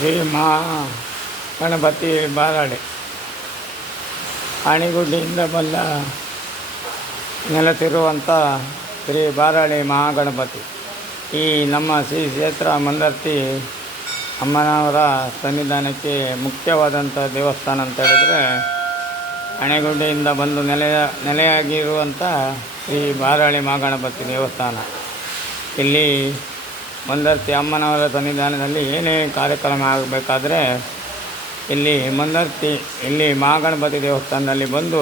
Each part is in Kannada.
ಶ್ರೀ ಮಹಾ ಗಣಪತಿ ಬಾರಾಡೆ ಆಣಿಗುಡ್ಡೆಯಿಂದ ಬಂದ ನೆಲೆಸಿರುವಂಥ ಶ್ರೀ ಬಾರಾಳೆ ಮಹಾಗಣಪತಿ ಈ ನಮ್ಮ ಶ್ರೀ ಕ್ಷೇತ್ರ ಮಂದರ್ತಿ ಅಮ್ಮನವರ ಸನ್ನಿಧಾನಕ್ಕೆ ಮುಖ್ಯವಾದಂಥ ದೇವಸ್ಥಾನ ಅಂತ ಹೇಳಿದರೆ ಆಣೆಗುಡ್ಡೆಯಿಂದ ಬಂದು ನೆಲೆಯಾಗಿರುವಂಥ ಶ್ರೀ ಬಾರಾಳೆ ಮಹಾಗಣಪತಿ ದೇವಸ್ಥಾನ. ಇಲ್ಲಿ ಮಂದರ್ತಿ ಅಮ್ಮನವರ ಸನ್ನಿಧಾನದಲ್ಲಿ ಏನೇ ಕಾರ್ಯಕ್ರಮ ಆಗಬೇಕಾದ್ರೆ ಇಲ್ಲಿ ಮಹಾಗಣಪತಿ ದೇವಸ್ಥಾನದಲ್ಲಿ ಬಂದು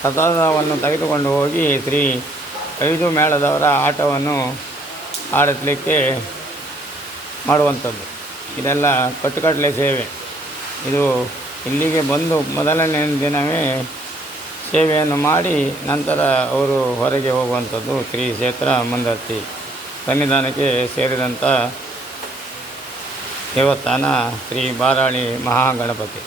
ಪ್ರಸಾದವನ್ನು ತೆಗೆದುಕೊಂಡು ಹೋಗಿ ಶ್ರೀ 5 ಮೇಳದವರ ಆಟವನ್ನು ಆಡಿಸಲಿಕ್ಕೆ ಮಾಡುವಂಥದ್ದು. ಇದೆಲ್ಲ ಕಟ್ಟುಕಟ್ಟಲೆ ಸೇವೆ. ಇದು ಇಲ್ಲಿಗೆ ಬಂದು ಮೊದಲನೇ ದಿನವೇ ಸೇವೆಯನ್ನು ಮಾಡಿ ನಂತರ ಅವರು ಹೊರಗೆ ಹೋಗುವಂಥದ್ದು. ಶ್ರೀ ಕ್ಷೇತ್ರ ಮಂದರ್ತಿ ಸನ್ನಿಧಾನಕ್ಕೆ ಸೇರಿದಂಥ ದೇವಸ್ಥಾನ ಶ್ರೀ ಬಾರಾಳೆ ಮಹಾಗಣಪತಿ.